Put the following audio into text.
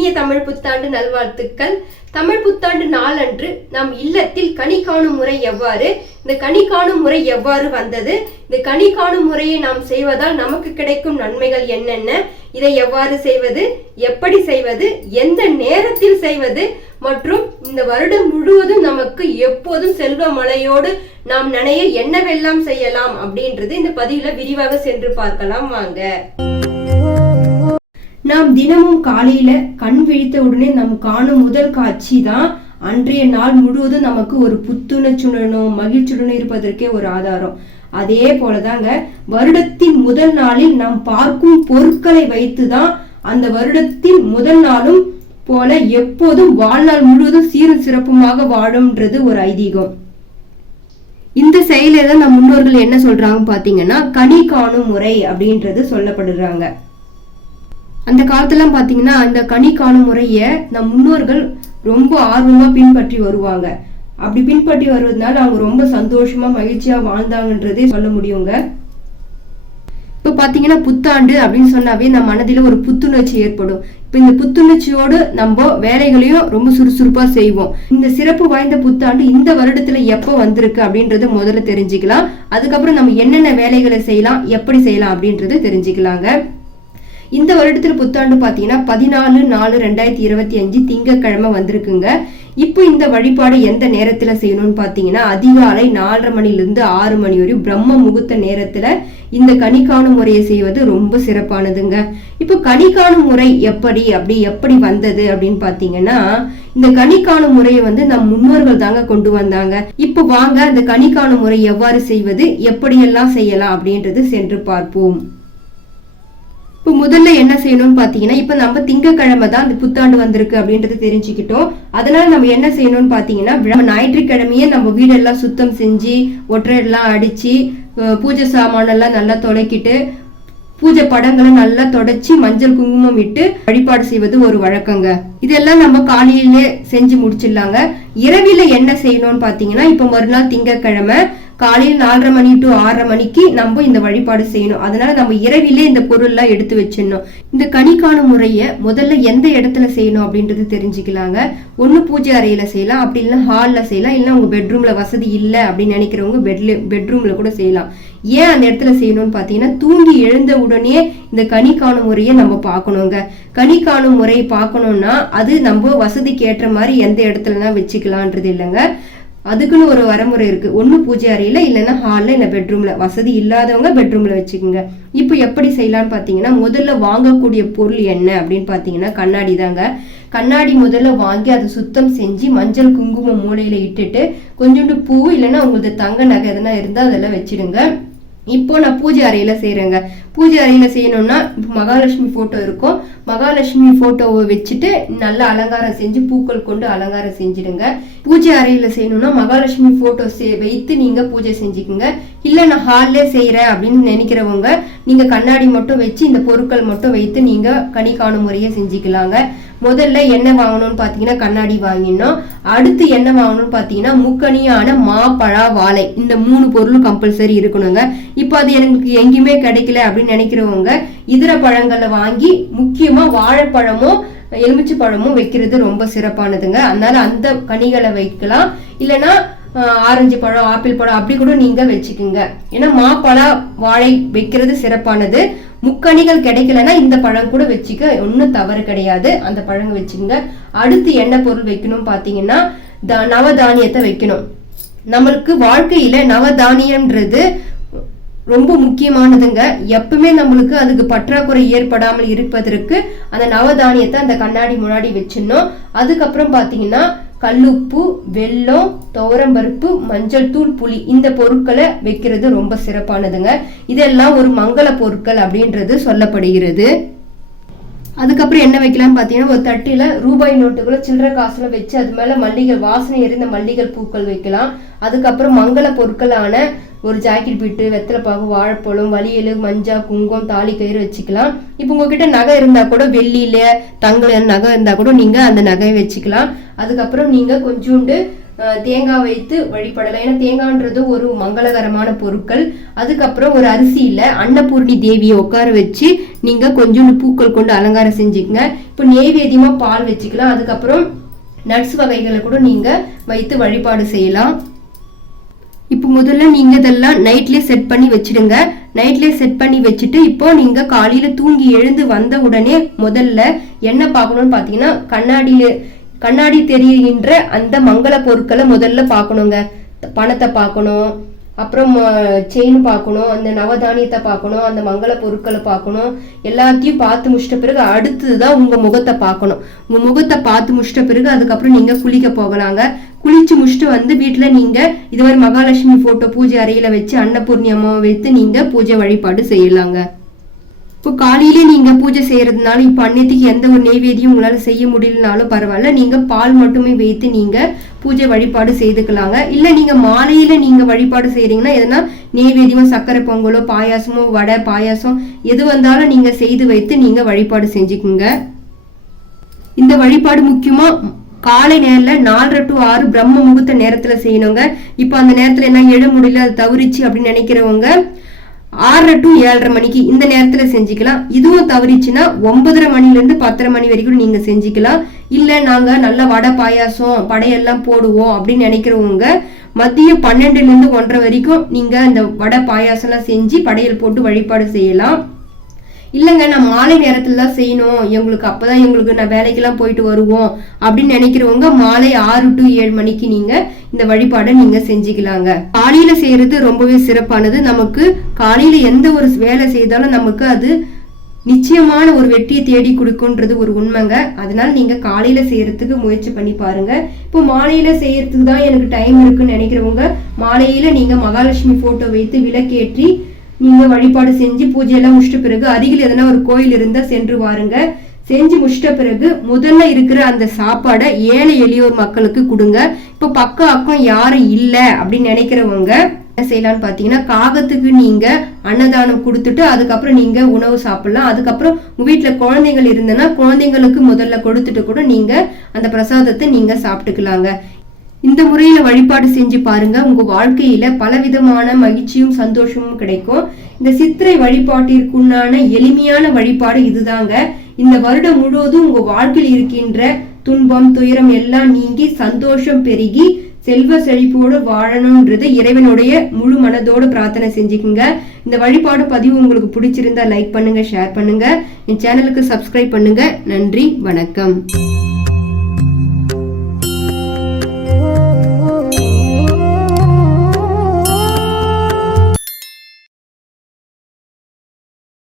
இனிய தமிழ் புத்தாண்டு நல்வாழ்த்துக்கள். தமிழ் புத்தாண்டு நாளன்று நம் இல்லத்தில் கனி காணும் முறை எவ்வாறு, இந்த கனி காணும் முறை எவ்வாறு வந்தது, இந்த கனி காணும் முறையை நாம் செய்வதால் நமக்கு கிடைக்கும் நன்மைகள் என்னென்ன, இதை எவ்வாறு செய்வது, எப்படி செய்வது, எந்த நேரத்தில் செய்வது மற்றும் இந்த வருடம் முழுவதும் நமக்கு எப்போதும் செல்வ மழையோடு நாம் நனைய என்னவெல்லாம் செய்யலாம் அப்படின்றது இந்த பதிவுல விரிவாக சென்று பார்க்கலாம் வாங்க. நாம் தினமும் காலையில கண் விழித்த உடனே நாம் காணும் முதல் காட்சி தான் அன்றைய நாள் முழுவதும் நமக்கு ஒரு புத்துணர்ச்சியுடனும் மகிழ்ச்சியுடனும் இருப்பதற்கே ஒரு ஆதாரம். அதே போலதாங்க வருடத்தின் முதல் நாளில் நாம் பார்க்கும் பொருட்களை வைத்துதான் அந்த வருடத்தின் முதல் நாளும் போல எப்போதும் வாழ்நாள் முழுவதும் சீரும் சிறப்புமாக வாழும்ன்றது ஒரு ஐதீகம். இந்த செயலை தான் நம் முன்னோர்கள் என்ன சொல்றாங்க பாத்தீங்கன்னா கனி காணும் முறை அப்படின்றது சொல்லப்படுறாங்க. அந்த காலத்துல பாத்தீங்கன்னா அந்த கனி காணும் முறைய நம் முன்னோர்கள் ரொம்ப ஆர்வமா பின்பற்றி வருவாங்க. அப்படி பின்பற்றி வருவதனால அவங்க ரொம்ப சந்தோஷமா மகிழ்ச்சியா வாழ்ந்தாங்கன்றதே சொல்ல முடியுங்க. இப்ப பாத்தீங்கன்னா புத்தாண்டு அப்படின்னு சொன்னாவே நம்ம மனதில ஒரு புத்துணர்ச்சி ஏற்படும். இப்ப இந்த புத்துணர்ச்சியோடு நம்ம வேலைகளையும் ரொம்ப சுறுசுறுப்பா செய்வோம். இந்த சிறப்பு வாய்ந்த புத்தாண்டு இந்த வருடத்துல எப்போ வந்திருக்கு அப்படின்றத முதல்ல தெரிஞ்சுக்கலாம். அதுக்கப்புறம் நம்ம என்னென்ன வேலைகளை செய்யலாம், எப்படி செய்யலாம் அப்படின்றத தெரிஞ்சுக்கலாங்க. இந்த வருடத்துல புத்தாண்டு பாத்தீங்கன்னா 14/4/2025 திங்கட்கிழமை வந்திருக்குங்க. இப்போ இந்த வழிபாடு எந்த நேரத்துல செய்யணும்னு பாத்தீங்கன்னா அதிகாலை 4:30 மணிலிருந்து 6 மணி வரை பிரம்ம முகூர்த்த நேரத்துல இந்த கனி காணும் முறையை செய்வது ரொம்ப சிறப்பானதுங்க. இப்போ கனி காணும் முறை எப்படி வந்தது அப்படின்னு பாத்தீங்கன்னா இந்த கனி காணும் முறையை நம் முன்னோர்கள் தாங்க கொண்டு வந்தாங்க. இப்போ வாங்க அந்த கனி காணும் முறை எவ்வாறு செய்வது, எப்படியெல்லாம் செய்யலாம் அப்படின்றது சென்று பார்ப்போம். இப்போ முதல்ல என்ன செய்யணும்னு பாத்தீங்கன்னா இப்ப நம்ம திங்கக்கிழமை தான் அந்த புத்தாண்டு வந்திருக்கு அப்படின்றது தெரிஞ்சுக்கிட்டோம். அதனால நம்ம என்ன செய்யணும்னு பாத்தீங்கன்னா ஞாயிற்றுக்கிழமையே நம்ம வீடெல்லாம் சுத்தம் செஞ்சு ஒற்றையெல்லாம் அடிச்சு பூஜை சாமானெல்லாம் நல்லா தொலைக்கிட்டு பூஜை படங்களை நல்லா தொடச்சி மஞ்சள் குங்குமம் இட்டு வழிபாடு செய்வது ஒரு வழக்கங்க. இதெல்லாம் நம்ம காலையிலே செஞ்சு முடிச்சிடலாங்க. இரவில என்ன செய்யணும்னு பாத்தீங்கன்னா இப்ப மறுநாள் திங்கக்கிழமை காலையில் 4:30 மணி to 6:30 மணிக்கு நம்ம இந்த வழிபாடு செய்யணும். அதனால நம்ம இரவிலே இந்த பொருள் எல்லாம் எடுத்து வச்சிடணும். இந்த கனி காணும் முறைய முதல்ல எந்த இடத்துல செய்யணும் அப்படின்றது தெரிஞ்சுக்கலாங்க. ஒண்ணு பூஜை அறையில செய்யலாம், அப்படி இல்லைன்னா ஹால்ல செய்யலாம், இல்லைன்னா உங்க பெட்ரூம்ல வசதி இல்லை அப்படின்னு நினைக்கிறவங்க பெட்ரூம்ல கூட செய்யலாம். ஏன் அந்த இடத்துல செய்யணும்னு பாத்தீங்கன்னா தூங்கி எழுந்த உடனே இந்த கனி காணும் முறையை நம்ம பார்க்கணுங்க. கனி காணும் முறையை பார்க்கணும்னா அது நம்ம வசதிக்கு ஏற்ற மாதிரி எந்த இடத்துலதான் வச்சுக்கலான்றது இல்லைங்க. அதுக்குன்னு ஒரு வரமுறை இருக்கு. ஒண்ணு பூஜை அறையில, இல்லைன்னா ஹால்ல, இல்ல பெட்ரூம்ல. வசதி இல்லாதவங்க பெட்ரூம்ல வச்சுக்கோங்க. இப்ப எப்படி செய்யலாம்னு பாத்தீங்கன்னா முதல்ல வாங்கக்கூடிய பொருள் என்ன அப்படின்னு பாத்தீங்கன்னா கண்ணாடி தாங்க. கண்ணாடி முதல்ல வாங்கி அதை சுத்தம் செஞ்சு மஞ்சள் குங்குமம் மூலையில இட்டுட்டு கொஞ்சோண்டு பூ இல்லைன்னா உங்களுக்கு தங்க நகை எதனா இருந்தா அதெல்லாம் வச்சிடுங்க. இப்போ நான் பூஜை அறையில செய்யறேங்க. பூஜை அறையில செய்யணும்னா மகாலட்சுமி போட்டோ இருக்கும், மகாலட்சுமி போட்டோவை வச்சுட்டு நல்லா அலங்காரம் செஞ்சு பூக்கள் கொண்டு அலங்காரம் செஞ்சிடுங்க. பூஜை அறையில செய்யணும்னா மகாலட்சுமி போட்டோ வைத்து நீங்க பூஜை செஞ்சுக்குங்க. இல்ல நான் ஹால்ல செய்யறேன் அப்படின்னு நினைக்கிறவங்க நீங்க கண்ணாடி மட்டும் வச்சு இந்த பொருட்கள் மட்டும் வைத்து நீங்க கனி காணும் முறையை செஞ்சுக்கலாங்க. முதல்ல என்ன வாங்கணும்னு பாத்தீங்கன்னா கண்ணாடி வாங்கினோம். அடுத்து என்ன வாங்கணும்னு பாத்தீங்கன்னா முக்கணியான மா, பழா, வாழை இந்த 3 பொருளும் கம்பல்சரி இருக்கணுங்க. இப்ப அது எனக்கு எங்கேயுமே கிடைக்கல அப்படின்னு நினைக்கிறவங்க இதர பழங்களை வாங்கி முக்கியமா வாழைப்பழமும் எலுமிச்சை பழமும் வைக்கிறது ரொம்ப சிறப்பானதுங்க. அதனால அந்த கனிகளை வைக்கலாம். இல்லைன்னா ஆரஞ்சு பழம், ஆப்பிள் பழம் அப்படி கூட நீங்க வச்சுக்கோங்க. ஏன்னா மா, பழா, வாழை வைக்கிறது சிறப்பானது. முக்கணிகள் கிடைக்கலன்னா இந்த பழம் கூட வச்சுக்க, ஒன்னும் தவறு கிடையாது. அந்த பழங்க வச்சுக்கோங்க. அடுத்து என்ன பொருள் வைக்கணும் பாத்தீங்கன்னா நவதானியத்தை வைக்கணும். நம்மளுக்கு வாழ்க்கையில நவதானியம்ன்றது ரொம்ப முக்கியமானதுங்க. எப்பவுமே நம்மளுக்கு அதுக்கு பற்றாக்குறை ஏற்படாமல் இருப்பதற்கு அந்த நவதானியத்தை அந்த கண்ணாடி முன்னாடி வச்சிடணும். அதுக்கப்புறம் பாத்தீங்கன்னா கல்லுப்பு, வெல்லம், துவரம்பருப்பு, மஞ்சள் தூள், புளி இந்த பொருட்களை வைக்கிறது ரொம்ப சிறப்பானதுங்க. இதெல்லாம் ஒரு மங்கள பொருட்கள் அப்படின்றது சொல்லப்படுகிறது. அதுக்கப்புறம் என்ன வைக்கலாம் பாத்தீங்கன்னா ஒரு தட்டில ரூபாய் நோட்டுகளை சில்லற காசுல வச்சு அது மேல மல்லிகள் வாசனை எறிந்த மல்லிகள் பூக்கள் வைக்கலாம். அதுக்கப்புறம் மங்கள பொருட்களான ஒரு ஜாக்கெட் பீட்டு, வெத்தலைப்பாகு, வாழைப்பழம், வலியலு, மஞ்சா, குங்குமம், தாலி கயிறு வச்சுக்கலாம். இப்போ உங்ககிட்ட நகை இருந்தா கூட வெள்ளியில தங்க நகை இருந்தா கூட நீங்க அந்த நகையை வச்சுக்கலாம். அதுக்கப்புறம் நீங்க கொஞ்சோண்டு தேங்காய் வைத்து வழிபடலாம். ஏன்னா தேங்காய்ன்றது ஒரு மங்களகரமான பொருட்கள். அதுக்கப்புறம் ஒரு அரிசியில அன்னபூர்ணி தேவியை உட்கார வச்சு நீங்க கொஞ்சோண்டு பூக்கள் கொண்டு அலங்காரம் செஞ்சுக்கங்க. இப்போ நெய்வேத்தியமா பால் வச்சுக்கலாம். அதுக்கப்புறம் நட்ஸ் வகைகளை கூட நீங்க வைத்து வழிபாடு செய்யலாம். இப்போ முதல்ல நீங்க இதெல்லாம் நைட்லயே செட் பண்ணி வச்சிடுங்க. நைட்லயே செட் பண்ணி வச்சுட்டு இப்போ நீங்க காலையில தூங்கி எழுந்து வந்த உடனே முதல்ல என்ன பார்க்கணும்னு பாத்தீங்கன்னா கண்ணாடி தெரிகின்ற அந்த மங்கள பொருட்களை முதல்ல பார்க்கணுங்க. பணத்தை பார்க்கணும், அப்புறம் செயின் பார்க்கணும், அந்த நவதானியத்தை பார்க்கணும், அந்த மங்கள பொருட்களை பார்க்கணும். எல்லாத்தையும் பார்த்து முடிச்சிட்ட பிறகு அடுத்ததுதான் உங்க முகத்தை பார்க்கணும். உங்க முகத்தை பார்த்து முடிச்சிட்ட பிறகு அதுக்கப்புறம் நீங்க குளிக்க போகலாங்க. குளிச்சு முடிச்சுட்டு வந்து வீட்டுல நீங்க இதுவரை மகாலட்சுமி போட்டோ பூஜை அறையில வச்சு அன்னபூர்ணி அம்மாவை வைத்து நீங்க பூஜை வழிபாடு செய்யலாங்க. இப்போ காலையிலே நீங்க பூஜை செய்யறதுனால இப்ப அன்னைக்கு எந்த ஒரு நெய்வேதியும் உங்களால செய்ய முடியலனாலும் பரவாயில்ல, நீங்க பால் மட்டுமே வைத்து நீங்க பூஜை வழிபாடு செய்துக்கலாங்க. இல்ல நீங்க மாலையில நீங்க வழிபாடு செய்யறீங்கன்னா எதனா நெய்வேதியமோ சர்க்கரை பொங்கலோ பாயாசமோ வடை பாயாசம் எது வந்தாலும் நீங்க செய்து வைத்து நீங்க வழிபாடு செஞ்சுக்குங்க. இந்த வழிபாடு முக்கியமா காலை நேரில் 4:30 to 6 பிரம்ம முகூர்த்த நேரத்துல செய்யணுங்க. இப்போ அந்த நேரத்துல என்ன எழ முடியல அது தவறிச்சு அப்படின்னு நினைக்கிறவங்க 6:30 to 7:30 மணிக்கு இந்த நேரத்துல செஞ்சுக்கலாம். இதுவும் தவறிச்சுன்னா 9:30 மணிலிருந்து 10:30 மணி வரைக்கும் நீங்க செஞ்சுக்கலாம். இல்ல நாங்க நல்ல வடை பாயாசம் படையெல்லாம் போடுவோம் அப்படின்னு நினைக்கிறவங்க மதியம் 12 to 1:30 வரைக்கும் நீங்க இந்த வடை பாயாசம் எல்லாம் செஞ்சு படையல் போட்டு வழிபாடு செய்யலாம். இல்லைங்க நான் மாலை நேரத்துல தான் செய்யணும், எங்களுக்கு அப்பதான் எங்களுக்கு நான் வேலைக்கெல்லாம் போயிட்டு வருவோம் அப்படின்னு நினைக்கிறவங்க மாலை 6 to 7 மணிக்கு நீங்க இந்த வழிபாடை நீங்க செஞ்சுக்கலாங்க. காலையில செய்யறது ரொம்பவே சிறப்பானது. நமக்கு காலையில எந்த ஒரு வேலை செய்தாலும் நமக்கு அது நிச்சயமான ஒரு வெற்றியை தேடி கொடுக்கும்ன்றது ஒரு உண்மைங்க. அதனால நீங்க காலையில செய்யறதுக்கு முயற்சி பண்ணி பாருங்க. இப்போ மாலையில செய்யறதுக்கு தான் எனக்கு டைம் இருக்குன்னு நினைக்கிறவங்க மாலையில நீங்க மகாலட்சுமி போட்டோ வைத்து விளக்கேற்றி நீங்க வழிபாடு செஞ்சு பூஜையெல்லாம் முடிச்சிட்ட பிறகு அருகில் எதனா ஒரு கோயில் இருந்தா சென்று வாருங்க. செஞ்சு முடிச்சிட்ட பிறகு முதல்ல இருக்கிற அந்த சாப்பாடை ஏழை எளியோர் மக்களுக்கு கொடுங்க. இப்போ அக்கம் யாரும் இல்ல அப்படின்னு நினைக்கிறவங்க என்ன செய்யலாம்னு பாத்தீங்கன்னா காகத்துக்கு நீங்க அன்னதானம் கொடுத்துட்டு அதுக்கப்புறம் நீங்க உணவு சாப்பிடலாம். அதுக்கப்புறம் உங்க வீட்டுல குழந்தைகள் இருந்தனா குழந்தைங்களுக்கு முதல்ல கொடுத்துட்டு கூட நீங்க அந்த பிரசாதத்தை நீங்க சாப்பிட்டுக்கலாங்க. இந்த முறையில வழிபாடு செஞ்சு பாருங்க. உங்க வாழ்க்கையில பலவிதமான மகிழ்ச்சியும் சந்தோஷமும் கிடைக்கும். இந்த சித்திரை வழிபாட்டிற்குண்டான எளிமையான வழிபாடு இதுதாங்க. இந்த வருடம் முழுவதும் உங்க வாழ்க்கையில் இருக்கின்ற துன்பம் துயரம் எல்லாம் நீங்கி சந்தோஷம் பெருகி செல்வ செழிப்போடு வாழணும்ன்றது இறைவனுடைய முழு மனதோடு பிரார்த்தனை செஞ்சுக்குங்க. இந்த வழிபாடு பதிவு உங்களுக்கு பிடிச்சிருந்தா லைக் பண்ணுங்க, ஷேர் பண்ணுங்க, என் சேனலுக்கு சப்ஸ்கிரைப் பண்ணுங்க. நன்றி, வணக்கம்.